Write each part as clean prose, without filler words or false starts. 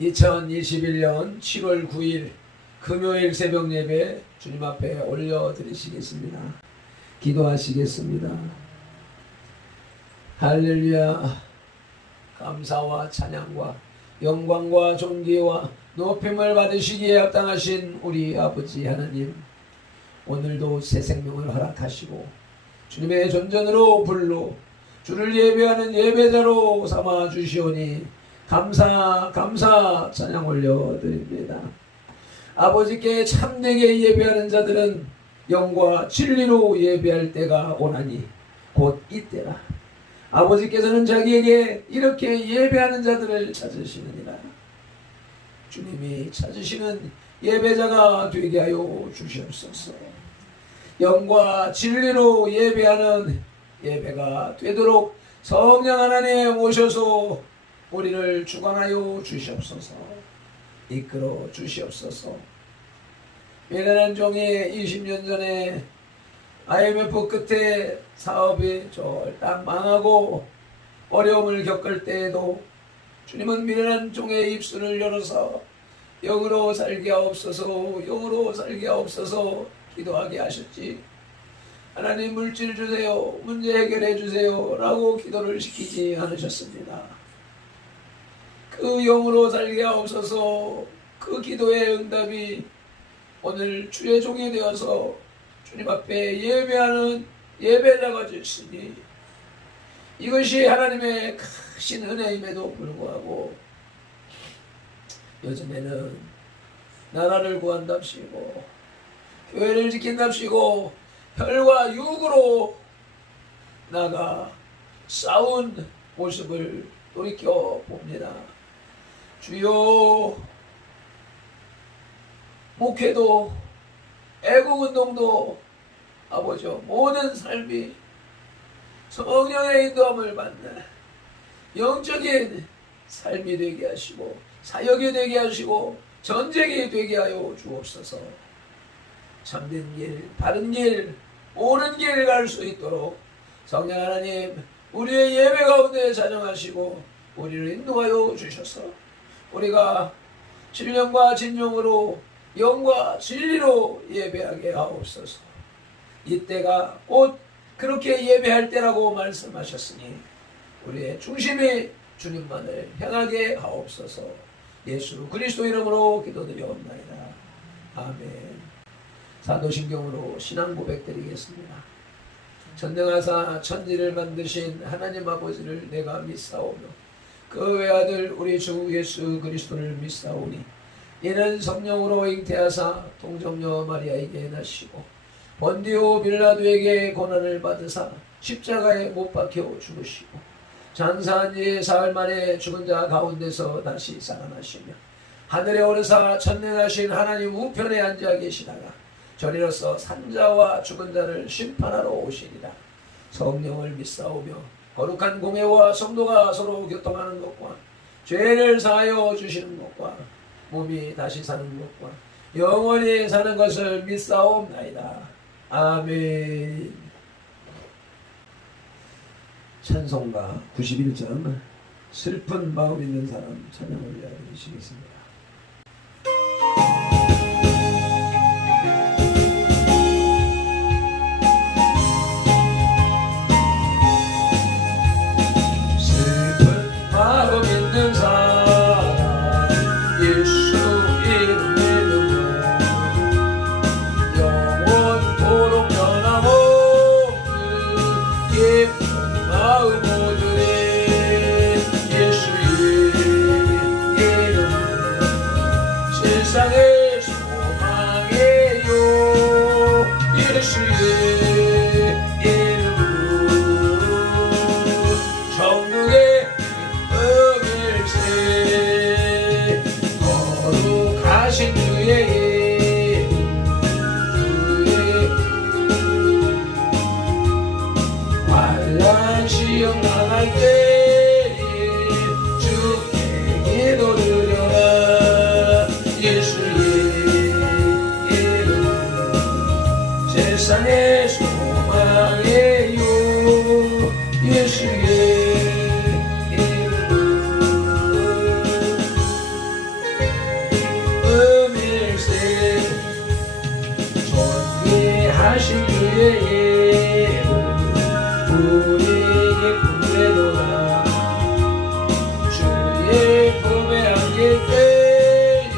2021년 7월 9일 금요일 새벽 예배 주님 앞에 올려드리시겠습니다. 기도하시겠습니다. 할렐루야. 감사와 찬양과 영광과 존귀와 높임을 받으시기에 합당하신 우리 아버지 하나님, 오늘도 새 생명을 허락하시고 주님의 존전으로 불러 주를 예배하는 예배자로 삼아 주시오니 감사 찬양 올려드립니다. 아버지께 참되게 예배하는 자들은 영과 진리로 예배할 때가 오나니 곧 이때라. 아버지께서는 자기에게 이렇게 예배하는 자들을 찾으시느니라. 주님이 찾으시는 예배자가 되게 하여 주시옵소서. 영과 진리로 예배하는 예배가 되도록 성령 하나님 오셔서 우리를 주관하여 주시옵소서. 이끌어 주시옵소서. 미련한 종이 20년 전에 IMF 끝에 사업이 쫄딱 망하고 어려움을 겪을 때에도 주님은 미련한 종의 입술을 열어서 영으로 살게 하옵소서, 영으로 살게 하옵소서 기도하게 하셨지. 하나님 물질 주세요, 문제 해결해 주세요 라고 기도를 시키지 않으셨습니다. 그 영으로 살게 하옵소서, 그 기도의 응답이 오늘 주의 종이 되어서 주님 앞에 예배하는 예배자가 되시니, 이것이 하나님의 크신 은혜임에도 불구하고 요즘에는 나라를 구한답시고 교회를 지킨답시고 혈과 육으로 나가 싸운 모습을 돌이켜 봅니다. 주여, 목회도 애국운동도 아버지요, 모든 삶이 성령의 인도함을 받는 영적인 삶이 되게 하시고 사역이 되게 하시고 전쟁이 되게 하여 주옵소서. 참된 길, 바른 길, 옳은 길 갈 수 있도록 성령 하나님 우리의 예배 가운데 자정하시고 우리를 인도하여 주셔서 우리가 신령과 진정으로 영과 진리로 예배하게 하옵소서. 이때가 곧 그렇게 예배할 때라고 말씀하셨으니 우리의 중심이 주님만을 향하게 하옵소서. 예수 그리스도 이름으로 기도드리옵나이다. 아멘. 사도신경으로 신앙 고백드리겠습니다. 전능하사 천지를 만드신 하나님 아버지를 내가 믿사오며 그 외아들 우리 주 예수 그리스도를 믿사오니 이는 성령으로 잉태하사 동정녀 마리아에게 나시고 본디오 빌라도에게 고난을 받으사 십자가에 못 박혀 죽으시고 장사한 지 사흘 만에 죽은 자 가운데서 다시 살아나시며 하늘에 오르사 전능하신 하나님 우편에 앉아 계시다가 저리로서 산자와 죽은 자를 심판하러 오시리라. 성령을 믿사오며 거룩한 공회와 성도가 서로 교통하는 것과 죄를 사하여 주시는 것과 몸이 다시 사는 것과 영원히 사는 것을 믿사옵나이다. 아멘. 찬송가 91점 슬픈 마음 있는 사람 찬양을 올려드리시겠습니다. 마음 있는 사람 예수 이름 믿으며 영원토록 변함없는 기쁜 마음 모두에 예수의 이름 세상의 소망이요 예수의 시험 나갈 때에 주께 기도드려라. 예수의 이름 세상의 소망이요 예수의 이름 아길 때에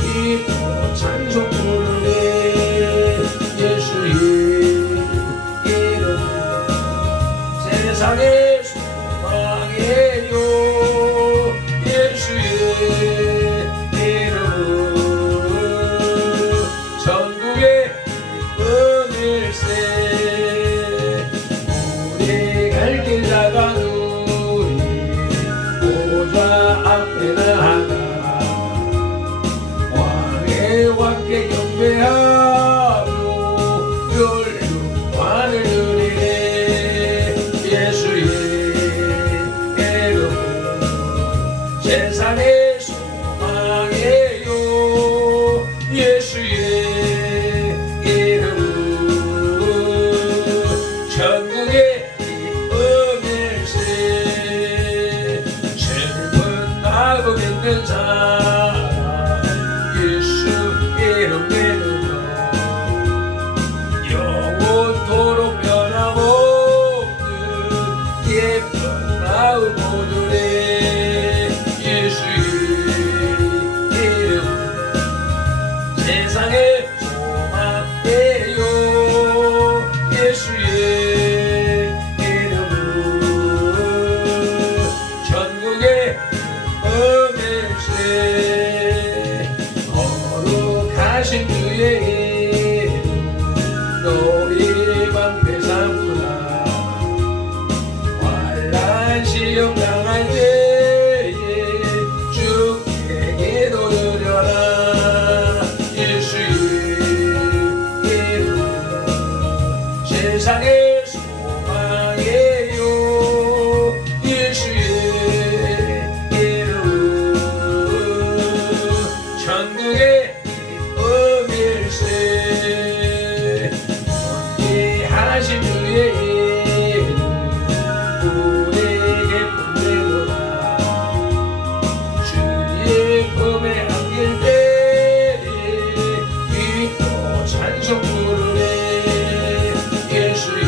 기뻐 찬송 부르네 예수의 이름 세상의 소망이에요 예수의 이름 전국의 은일세 우리 갈 길 나간 우리 보좌 앞에 나가 왕의 왕께 경배하며 율법만을 누리네 예수의 이름 세상의 소망이에요 예수의 이름 천국의 기쁨일세 슬픈 마음 있는 사람 예수 이름 믿으며 영원토록 변함없는 예쁜 마음 오늘에 예수의 이름 세상의 소망이에요 예수의 이름 전국의 은일세 거룩하신 주의 이름 너희 방패 삼구나 환난 시험 당할 때에 주께 기도드려라 예수의 이름 세상의 소망이에요 예수의 이름 천국의 기쁨일세 하신 주의 이름 우리에게 품대도다 주의 품에 안길 때에 기뻐 찬송 부르네 예수의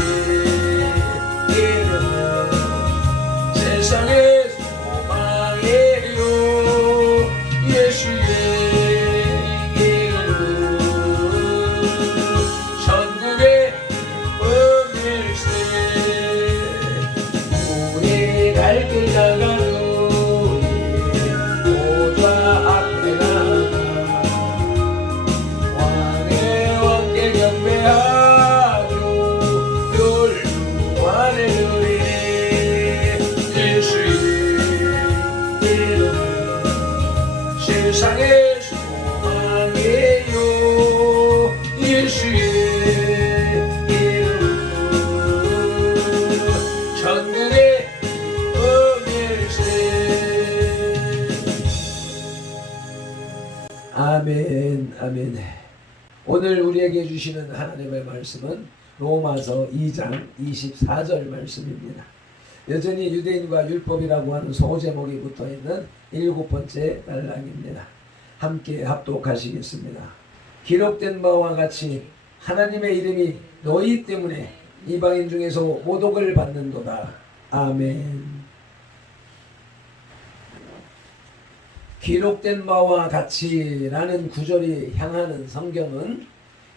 이름 세상의 소망이에요 예수의 이름 전국의 은일세 우리 갈 길 나간 우리 보좌 앞에 나가 왕의 왕께 경배하며 율법만을 누리네 예수의 이름 세상의 소망이에요 예수의 이름 전국의 은일세 아멘 아멘. 오늘 우리에게 주시는 하나님의 말씀은 로마서 2장 24절 말씀입니다. 여전히 유대인과 율법이라고 하는 소제목이 붙어있는 7번째 단락입니다. 함께 합독하시겠습니다. 기록된 바와 같이 하나님의 이름이 너희 때문에 이방인 중에서 모독을 받는도다. 아멘. 기록된 바와 같이라는 구절이 향하는 성경은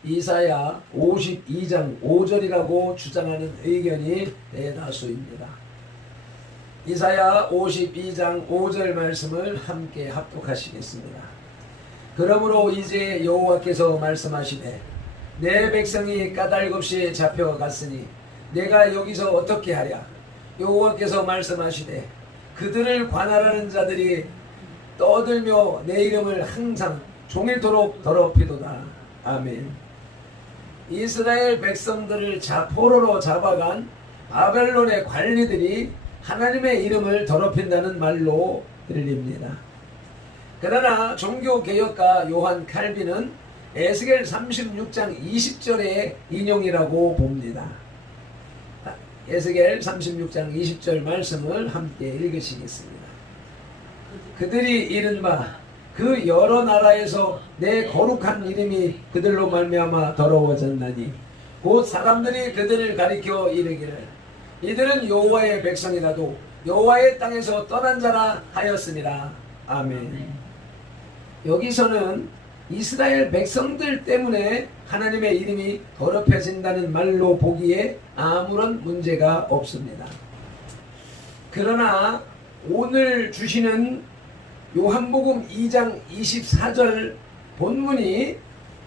이사야 52장 5절이라고 주장하는 의견이 대다수입니다. 이사야 52장 5절 말씀을 함께 합독하시겠습니다. 그러므로 이제 여호와께서 말씀하시되 내 백성이 까닭없이 잡혀갔으니 내가 여기서 어떻게 하랴. 여호와께서 말씀하시되 그들을 관할하는 자들이 떠들며 내 이름을 항상 종일토록 더럽히도다. 아멘. 이스라엘 백성들을 포로로 잡아간 바벨론의 관리들이 하나님의 이름을 더럽힌다는 말로 들립니다. 그러나 종교개혁가 요한 칼빈은 에스겔 36장 20절의 인용이라고 봅니다. 에스겔 36장 20절 말씀을 함께 읽으시겠습니다. 그들이 이른바 그 여러 나라에서 내 거룩한 이름이 그들로 말미암아 더러워졌나니 곧 사람들이 그들을 가리켜 이르기를 이들은 여호와의 백성이라도 여호와의 땅에서 떠난 자라 하였으니라. 아멘. 여기서는 이스라엘 백성들 때문에 하나님의 이름이 더럽혀진다는 말로 보기에 아무런 문제가 없습니다. 그러나 오늘 주시는 요한복음 2장 24절 본문이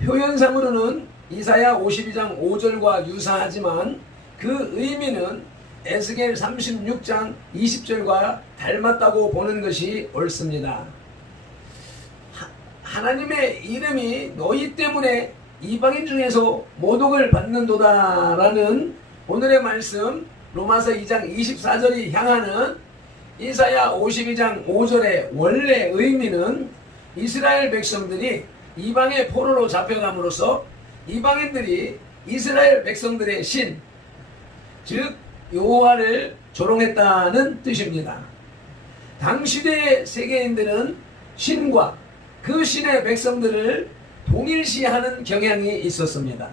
표현상으로는 이사야 52장 5절과 유사하지만 그 의미는 에스겔 36장 20절과 닮았다고 보는 것이 옳습니다. 하나님의 이름이 너희 때문에 이방인 중에서 모독을 받는도다 라는 오늘의 말씀 로마서 2장 24절이 향하는 이사야 52장 5절의 원래 의미는 이스라엘 백성들이 이방의 포로로 잡혀감으로써 이방인들이 이스라엘 백성들의 신, 즉 여호와를 조롱했다는 뜻입니다. 당시대의 세계인들은 신과 그 신의 백성들을 동일시하는 경향이 있었습니다.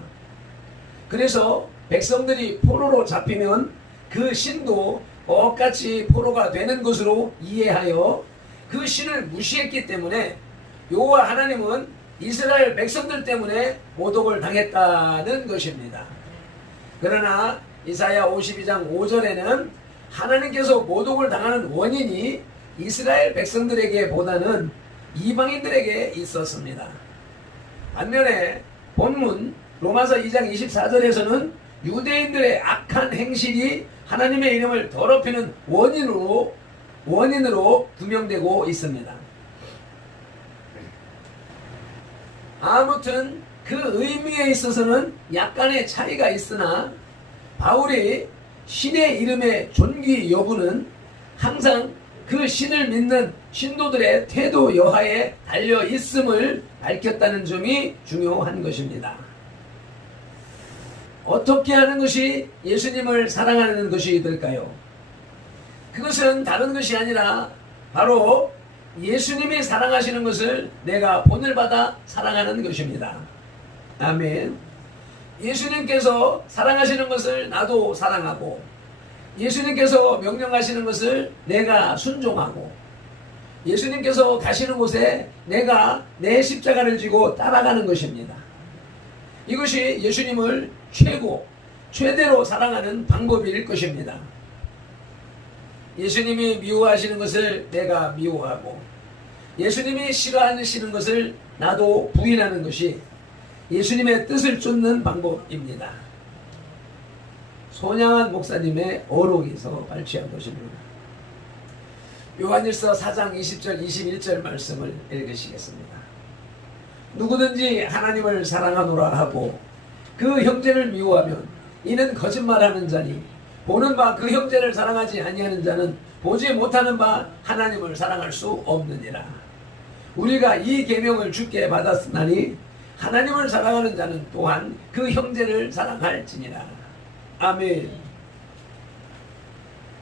그래서 백성들이 포로로 잡히면 그 신도 똑같이 포로가 되는 것으로 이해하여 그 신을 무시했기 때문에 여호와 하나님은 이스라엘 백성들 때문에 모독을 당했다는 것입니다. 그러나 이사야 52장 5절에는 하나님께서 모독을 당하는 원인이 이스라엘 백성들에게 보다는 이방인들에게 있었습니다. 반면에 본문 로마서 2장 24절에서는 유대인들의 악한 행실이 하나님의 이름을 더럽히는 원인으로 규명되고 있습니다. 아무튼 그 의미에 있어서는 약간의 차이가 있으나 바울이 신의 이름의 존귀 여부는 항상 그 신을 믿는 신도들의 태도 여하에 달려 있음을 밝혔다는 점이 중요한 것입니다. 어떻게 하는 것이 예수님을 사랑하는 것이 될까요? 그것은 다른 것이 아니라 바로 예수님이 사랑하시는 것을 내가 본을 받아 사랑하는 것입니다. 아멘. 예수님께서 사랑하시는 것을 나도 사랑하고 예수님께서 명령하시는 것을 내가 순종하고 예수님께서 가시는 곳에 내가 내 십자가를 지고 따라가는 것입니다. 이것이 예수님을 최대로 사랑하는 방법일 것입니다. 예수님이 미워하시는 것을 내가 미워하고 예수님이 싫어하시는 것을 나도 부인하는 것이 예수님의 뜻을 쫓는 방법입니다. 손양한 목사님의 어록에서 발췌한 것입니다. 요한일서 4장 20절 21절 말씀을 읽으시겠습니다. 누구든지 하나님을 사랑하노라 하고 그 형제를 미워하면 이는 거짓말하는 자니 보는 바 그 형제를 사랑하지 아니하는 자는 보지 못하는 바 하나님을 사랑할 수 없느니라. 우리가 이 계명을 주께 받았으나니 하나님을 사랑하는 자는 또한 그 형제를 사랑할지니라. 아멘.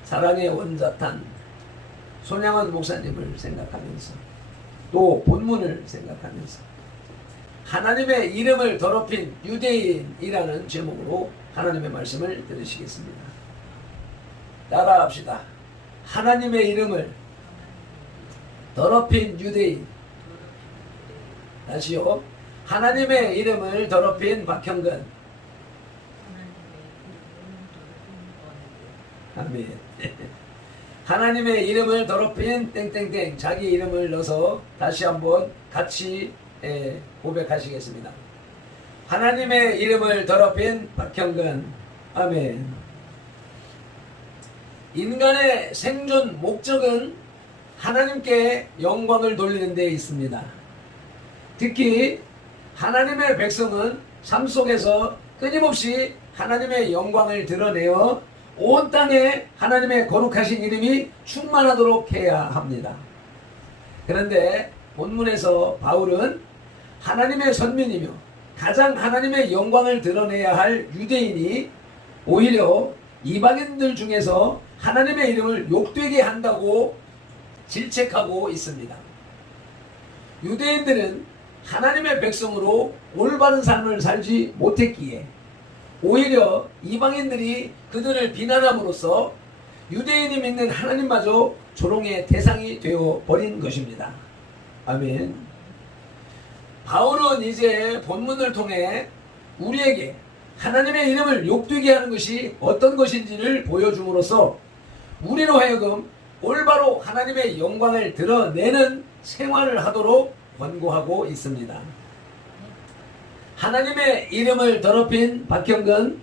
사랑의 원자탄 손양원 목사님을 생각하면서 또 본문을 생각하면서 하나님의 이름을 더럽힌 유대인이라는 제목으로 하나님의 말씀을 들으시겠습니다. 따라합시다. 하나님의 이름을 더럽힌 유대인. 다시요. 하나님의 이름을 더럽힌 박형근. 아멘. 하나님의 이름을 더럽힌 땡땡땡 자기 이름을 넣어서 다시 한번 같이 고백하시겠습니다. 하나님의 이름을 더럽힌 박형근. 아멘. 인간의 생존 목적은 하나님께 영광을 돌리는 데 있습니다. 특히 하나님의 백성은 삶 속에서 끊임없이 하나님의 영광을 드러내어 온 땅에 하나님의 거룩하신 이름이 충만하도록 해야 합니다. 그런데 본문에서 바울은 하나님의 선민이며 가장 하나님의 영광을 드러내야 할 유대인이 오히려 이방인들 중에서 하나님의 이름을 욕되게 한다고 질책하고 있습니다. 유대인들은 하나님의 백성으로 올바른 삶을 살지 못했기에 오히려 이방인들이 그들을 비난함으로써 유대인이 믿는 하나님마저 조롱의 대상이 되어 버린 것입니다. 아멘. 바울은 이제 본문을 통해 우리에게 하나님의 이름을 욕되게 하는 것이 어떤 것인지를 보여줌으로써 우리로 하여금 올바로 하나님의 영광을 드러내는 생활을 하도록 권고하고 있습니다. 하나님의 이름을 더럽힌 박형근,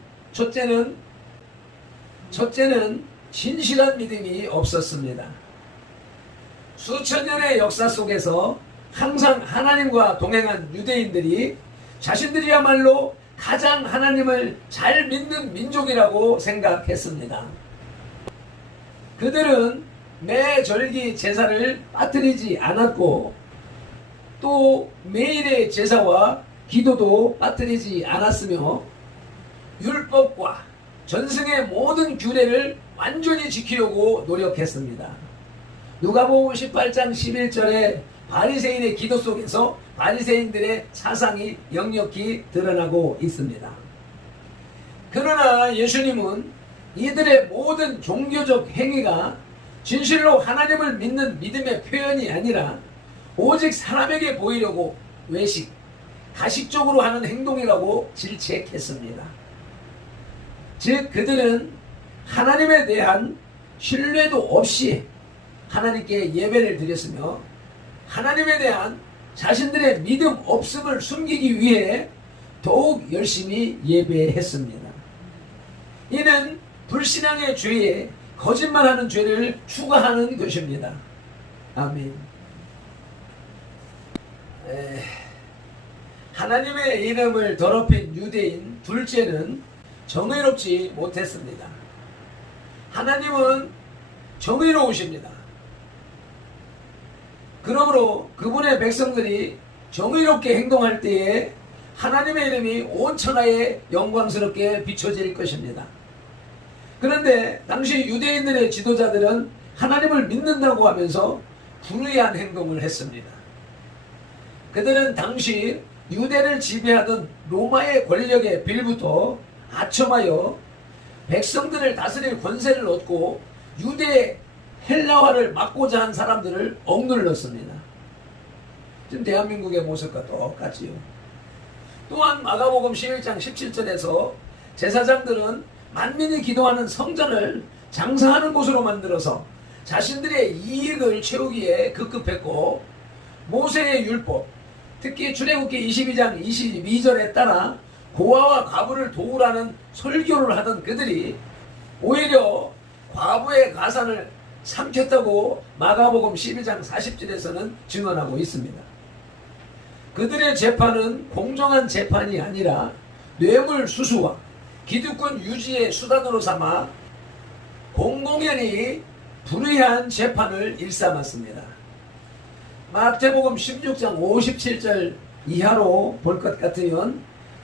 첫째는 진실한 믿음이 없었습니다. 수천 년의 역사 속에서 항상 하나님과 동행한 유대인들이 자신들이야말로 가장 하나님을 잘 믿는 민족이라고 생각했습니다. 그들은 매 절기 제사를 빠뜨리지 않았고 또 매일의 제사와 기도도 빠뜨리지 않았으며 율법과 전승의 모든 규례를 완전히 지키려고 노력했습니다. 누가복음 18장 11절에 바리새인의 기도 속에서 바리새인들의 사상이 역력히 드러나고 있습니다. 그러나 예수님은 이들의 모든 종교적 행위가 진실로 하나님을 믿는 믿음의 표현이 아니라 오직 사람에게 보이려고 외식, 가식적으로 하는 행동이라고 질책했습니다. 즉 그들은 하나님에 대한 신뢰도 없이 하나님께 예배를 드렸으며 하나님에 대한 자신들의 믿음 없음을 숨기기 위해 더욱 열심히 예배했습니다. 이는 불신앙의 죄에 거짓말하는 죄를 추가하는 것입니다. 아멘. 하나님의 이름을 더럽힌 유대인 둘째는 정의롭지 못했습니다. 하나님은 정의로우십니다. 그러므로 그분의 백성들이 정의롭게 행동할 때에 하나님의 이름이 온 천하에 영광스럽게 비춰질 것입니다. 그런데 당시 유대인들의 지도자들은 하나님을 믿는다고 하면서 불의한 행동을 했습니다. 그들은 당시 유대를 지배하던 로마의 권력의 빌부터 아첨하여 백성들을 다스릴 권세를 얻고 유대의 헬라화를 막고자 한 사람들을 억눌렀습니다. 지금 대한민국의 모습과 똑같지요. 또한 마가복음 11장 17절에서 제사장들은 만민이 기도하는 성전을 장사하는 곳으로 만들어서 자신들의 이익을 채우기에 급급했고 모세의 율법, 특히 출애굽기 22장 22절에 따라 고아와 과부를 도우라는 설교를 하던 그들이 오히려 과부의 가산을 삼켰다고 마가복음 12장 40절에서는 증언하고 있습니다. 그들의 재판은 공정한 재판이 아니라 뇌물 수수와 기득권 유지의 수단으로 삼아 공공연히 불의한 재판을 일삼았습니다. 마태복음 16장 57절 이하로 볼 것 같으면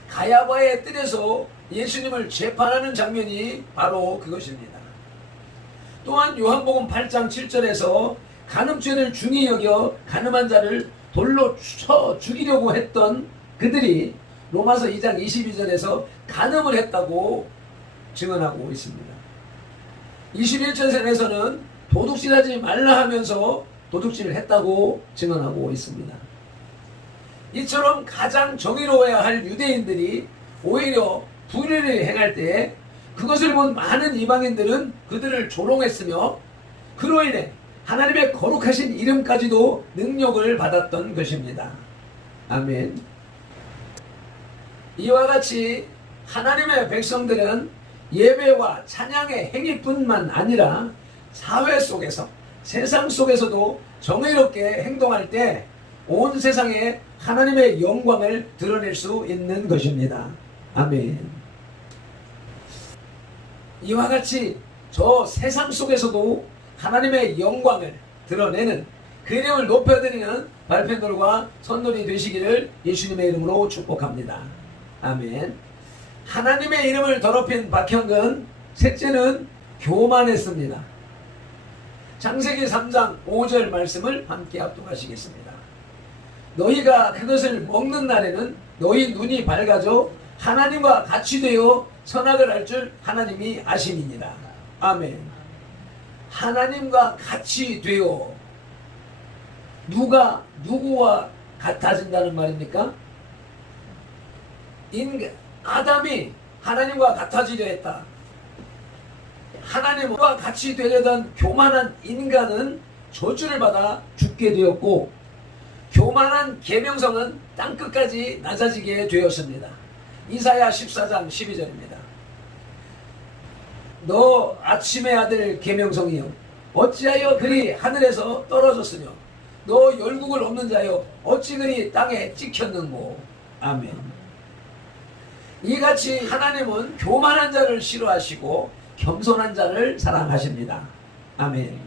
가야바의 뜰에서 예수님을 재판하는 장면이 바로 그것입니다. 또한 요한복음 8장 7절에서 간음죄를 중히 여겨 간음한 자를 돌로 쳐 죽이려고 했던 그들이 로마서 2장 22절에서 간음을 했다고 증언하고 있습니다. 21절에서는 도둑질하지 말라 하면서 도둑질을 했다고 증언하고 있습니다. 이처럼 가장 정의로워야 할 유대인들이 오히려 불의를 행할 때 그것을 본 많은 이방인들은 그들을 조롱했으며 그로 인해 하나님의 거룩하신 이름까지도 능력을 받았던 것입니다. 아멘. 이와 같이 하나님의 백성들은 예배와 찬양의 행위뿐만 아니라 사회 속에서 세상 속에서도 정의롭게 행동할 때 온 세상에 하나님의 영광을 드러낼 수 있는 것입니다. 아멘. 이와 같이 저 세상 속에서도 하나님의 영광을 드러내는 그 이름을 높여드리는 발표들과 선돌이 되시기를 예수님의 이름으로 축복합니다. 아멘. 하나님의 이름을 더럽힌 박형근, 셋째는 교만했습니다. 창세기 3장 5절 말씀을 함께 합독하시겠습니다. 너희가 그것을 먹는 날에는 너희 눈이 밝아져 하나님과 같이 되어 선악을 알 줄 하나님이 아심이니라. 아멘. 하나님과 같이 되어 누가 누구와 같아진다는 말입니까? 아담이 하나님과 같아지려 했다. 하나님과 같이 되려던 교만한 인간은 저주를 받아 죽게 되었고, 교만한 계명성은 땅끝까지 낮아지게 되었습니다. 이사야 14장 12절입니다. 너 아침의 아들 계명성이여, 어찌하여 그리 하늘에서 떨어졌으며 너 열국을 없는 자여 어찌 그리 땅에 찍혔는고. 아멘. 이같이 하나님은 교만한 자를 싫어하시고 겸손한 자를 사랑하십니다. 아멘.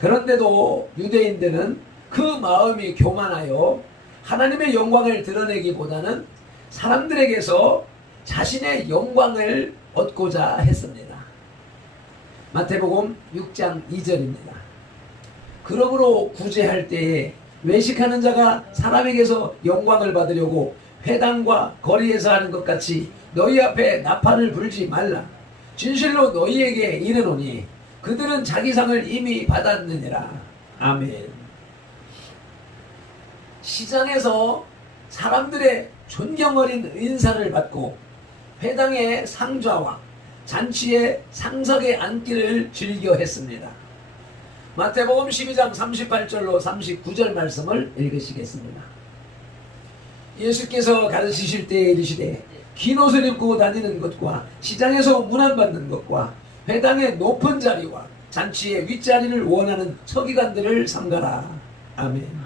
그런데도 유대인들은 그 마음이 교만하여 하나님의 영광을 드러내기보다는 사람들에게서 자신의 영광을 얻고자 했습니다. 마태복음 6장 2절입니다. 그러므로 구제할 때에 외식하는 자가 사람에게서 영광을 받으려고 회당과 거리에서 하는 것 같이 너희 앞에 나팔을 불지 말라. 진실로 너희에게 이르노니 그들은 자기 상을 이미 받았느니라. 아멘. 시장에서 사람들의 존경 어린 인사를 받고 회당의 상좌와 잔치의 상석에 앉기를 즐겨 했습니다. 마태복음 12장 38절로 39절 말씀을 읽으시겠습니다. 예수께서 가르치실 때에 이르시되 긴 옷을 입고 다니는 것과 시장에서 문안받는 것과 회당의 높은 자리와 잔치의 윗자리를 원하는 서기관들을 삼가라. 아멘.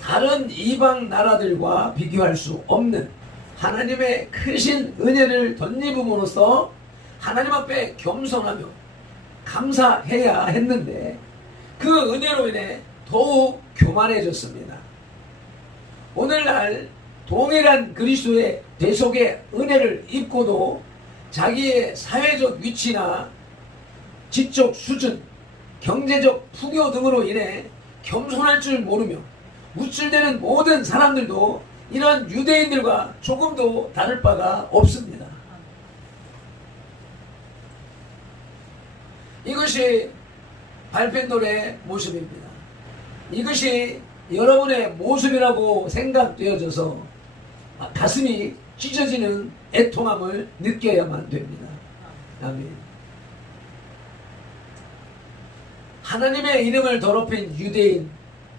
다른 이방 나라들과 비교할 수 없는 하나님의 크신 은혜를 덧입음으로써 하나님 앞에 겸손하며 감사해야 했는데 그 은혜로 인해 더욱 교만해졌습니다. 오늘날 동일한 그리스도의 대속의 은혜를 입고도 자기의 사회적 위치나 지적 수준, 경제적 풍요 등으로 인해 겸손할 줄 모르며 무찔대는 모든 사람들도 이런 유대인들과 조금도 다를 바가 없습니다. 이것이 발펜돌의 모습입니다. 이것이 여러분의 모습이라고 생각되어져서 가슴이 찢어지는 애통함을 느껴야만 됩니다. 아멘. 하나님의 이름을 더럽힌 유대인,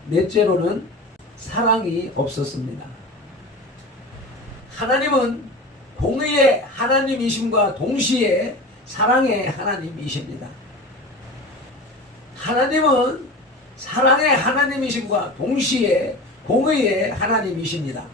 넷째로는 사랑이 없었습니다. 하나님은 공의의 하나님이심과 동시에 사랑의 하나님이십니다. 하나님은 사랑의 하나님이심과 동시에 공의의 하나님이십니다.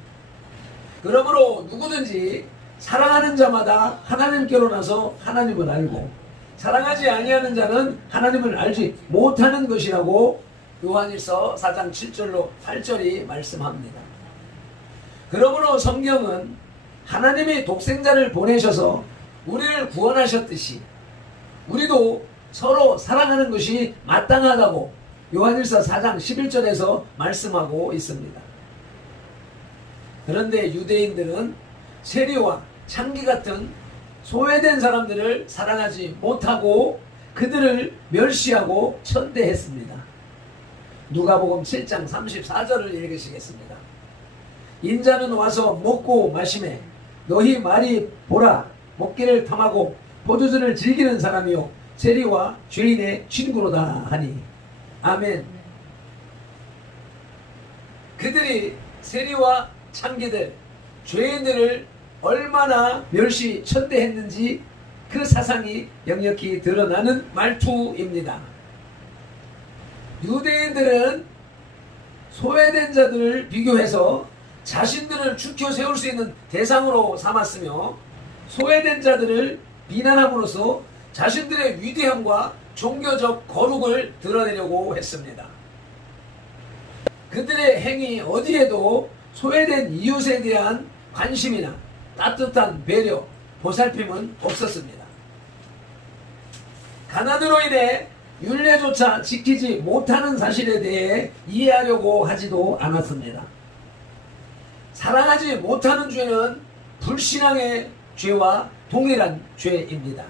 그러므로 누구든지 사랑하는 자마다 하나님께로 나서 하나님을 알고 사랑하지 아니하는 자는 하나님을 알지 못하는 것이라고 요한일서 4장 7절로 8절이 말씀합니다. 그러므로 성경은 하나님이 독생자를 보내셔서 우리를 구원하셨듯이 우리도 서로 사랑하는 것이 마땅하다고 요한일서 4장 11절에서 말씀하고 있습니다. 그런데 유대인들은 세리와 창기 같은 소외된 사람들을 사랑하지 못하고 그들을 멸시하고 천대했습니다. 누가복음 7장 34절을 읽으시겠습니다. 인자는 와서 먹고 마시매 너희 말이 보라 먹기를 탐하고 포도주를 즐기는 사람이요 세리와 죄인의 친구로다 하니. 아멘. 그들이 세리와 창기들, 죄인들을 얼마나 멸시 천대했는지 그 사상이 역력히 드러나는 말투입니다. 유대인들은 소외된 자들을 비교해서 자신들을 죽여 세울 수 있는 대상으로 삼았으며 소외된 자들을 비난함으로써 자신들의 위대함과 종교적 거룩을 드러내려고 했습니다. 그들의 행위 어디에도 소외된 이웃에 대한 관심이나 따뜻한 배려, 보살핌은 없었습니다. 가난으로 인해 율례조차 지키지 못하는 사실에 대해 이해하려고 하지도 않았습니다. 사랑하지 못하는 죄는 불신앙의 죄와 동일한 죄입니다.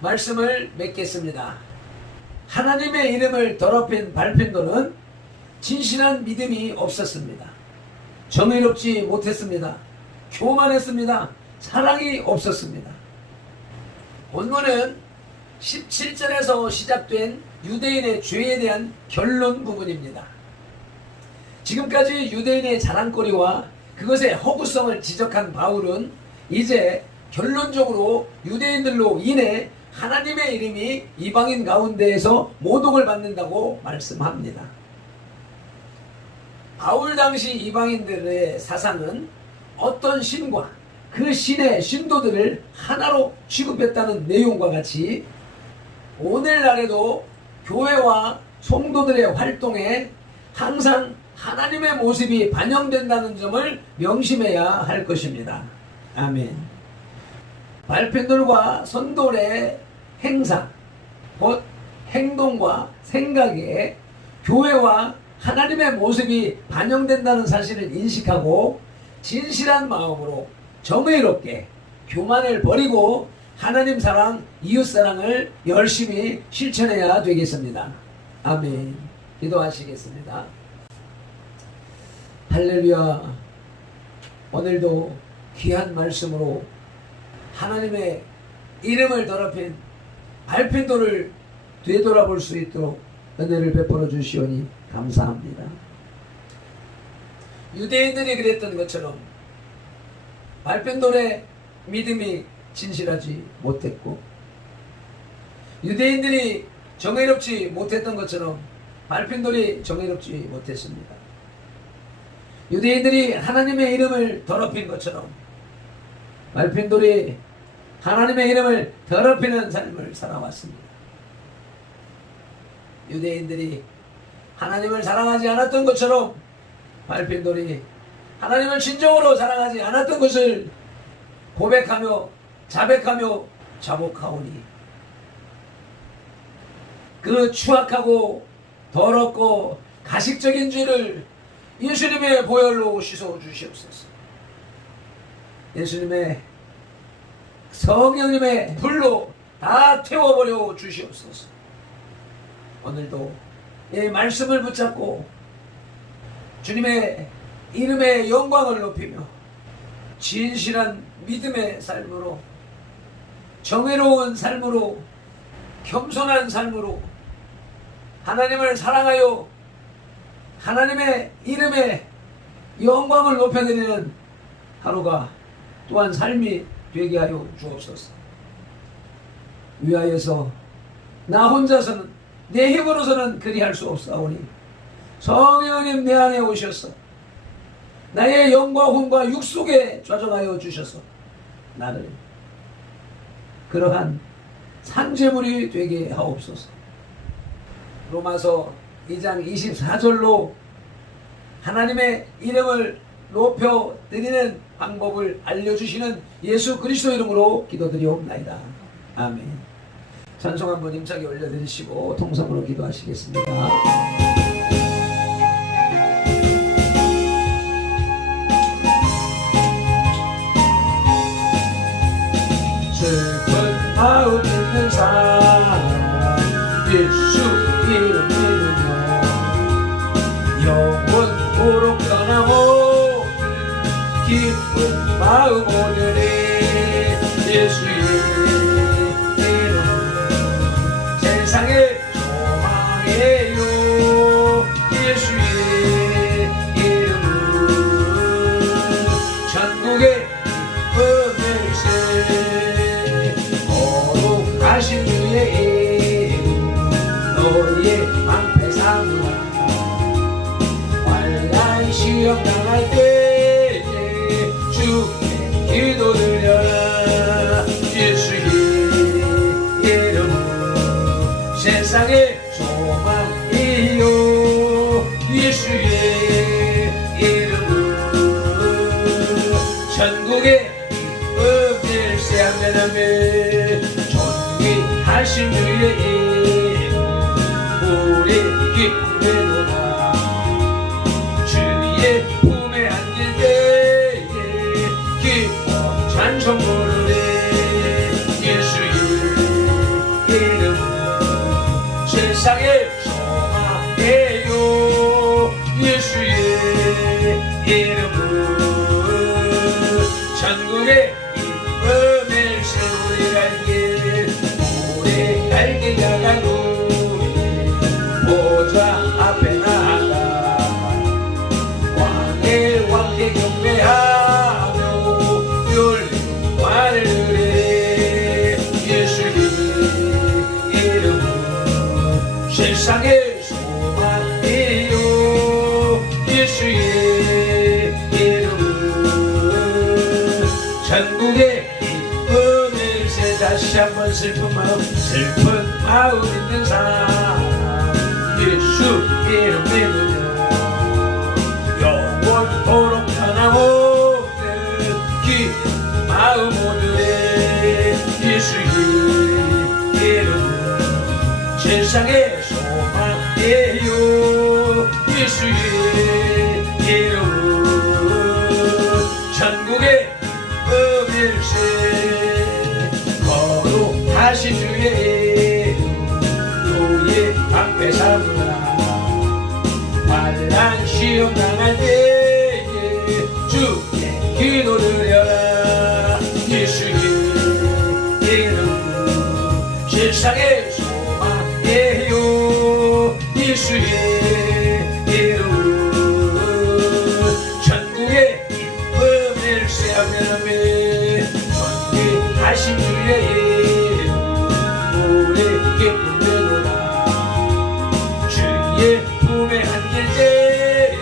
말씀을 맺겠습니다. 하나님의 이름을 더럽힌 발편도는 진실한 믿음이 없었습니다. 정의롭지 못했습니다. 교만했습니다. 사랑이 없었습니다. 본문은 17절에서 시작된 유대인의 죄에 대한 결론 부분입니다. 지금까지 유대인의 자랑거리와 그것의 허구성을 지적한 바울은 이제 결론적으로 유대인들로 인해 하나님의 이름이 이방인 가운데에서 모독을 받는다고 말씀합니다. 바울 당시 이방인들의 사상은 어떤 신과 그 신의 신도들을 하나로 취급했다는 내용과 같이 오늘날에도 교회와 성도들의 활동에 항상 하나님의 모습이 반영된다는 점을 명심해야 할 것입니다. 아멘. 발편들과 선돌의 행사, 곧 행동과 생각에 교회와 하나님의 모습이 반영된다는 사실을 인식하고 진실한 마음으로 정의롭게 교만을 버리고 하나님 사랑, 이웃 사랑을 열심히 실천해야 되겠습니다. 아멘. 기도하시겠습니다. 할렐루야. 오늘도 귀한 말씀으로 하나님의 이름을 더럽힌 발편도를 되돌아볼 수 있도록 은혜를 베풀어 주시오니 감사합니다. 유대인들이 그랬던 것처럼 발편돌의 믿음이 진실하지 못했고, 유대인들이 정의롭지 못했던 것처럼 발편돌이 정의롭지 못했습니다. 유대인들이 하나님의 이름을 더럽힌 것처럼 발편돌이 하나님의 이름을 더럽히는 삶을 살아왔습니다. 유대인들이 하나님을 사랑하지 않았던 것처럼 발편돌이 하나님을 진정으로 사랑하지 않았던 것을 고백하며 자백하며 자복하오니, 그 추악하고 더럽고 가식적인 죄를 예수님의 보혈로 씻어 주시옵소서. 예수님의 성령님의 불로 다 태워버려 주시옵소서. 오늘도 이 말씀을 붙잡고 주님의 이름의 영광을 높이며 진실한 믿음의 삶으로, 정의로운 삶으로, 겸손한 삶으로 하나님을 사랑하여 하나님의 이름의 영광을 높여드리는 하루가 또한 삶이 되게 하여 주옵소서. 위하여서 나 혼자서는, 내 힘으로서는 그리할 수 없사오니 성령님 내 안에 오셔서 나의 영과 혼과 육 속에 좌정하여 주셔서 나를 그러한 산재물이 되게 하옵소서. 로마서 2장 24절로 하나님의 이름을 높여 드리는 방법을 알려주시는 예수 그리스도 이름으로 기도드리옵나이다. 아멘. 찬송 한번 힘차게 올려드리시고 통성으로 기도하시겠습니다. 슬픈 마음 있는 사람 예수 이름 믿으며 영원토록 떠나고 기쁜 마음 오늘이 예수의 이름 세상의 소망이에요. 예수의 이름 천국의 기쁨일세. 거룩하신 주의 이름 너희의 방패 삼으라. 환난 시험 당할 때에 주께 기도드려라. 예수의 이름 세상의 소망이요. 예수의 이름 천국의 기쁨일세. 아멘 아멘. 존귀하신 주의 이름 우리 기쁨되도다. 주의 품에 앉을 때에 기뻐 찬송 부르네. 예수의 세상의 소망이요 예수의 이름은 천국의 기쁨을 세우리 갈길 우리 갈길 나가고 보좌 앞에 나가 왕의 왕께 경배하며 율과를 누리 예수의 이름은 세상의 소망이요 예수의 이름은 천국의 기쁨을 세 다시 한번 슬픈 마음 있는 사람 예수 이름 믿으며 영원토록 변함없는 기쁜 마음 오늘의 예수의 이름은 세상의 소망이요 예수의 이름은 천국의 기쁨일세 거룩하신 주의 이름 주의 방패 삼으라 환난 시험 당할 때에 주께 기도 드려라 예수의 이름 세상의 소망이요 예수의 이름 천국의 기쁨일세 아멘 아멘 하신 주의 이름 우리 기쁨 내노라 주의 품에 안길 때에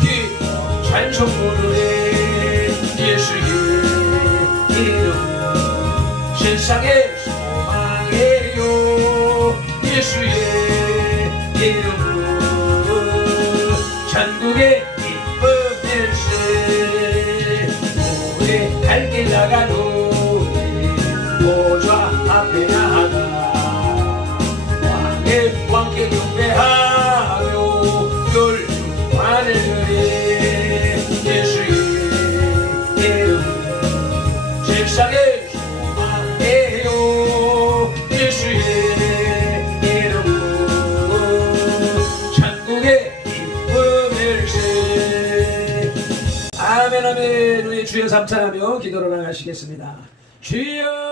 기뻐 찬송 부르네 예수의 이름 세상의 소망이요 예수의 이름은 천국의 기쁨일세 우리 갈 길 나가노 보좌 앞에 나가 왕께 경배하며 율과를 누리 예수의 이름 세상의 소망이요 예수의 이름은 천국의 기쁨일세 아멘 아멘 우리 주여 삼창하며 기도로 나가시겠습니다 주여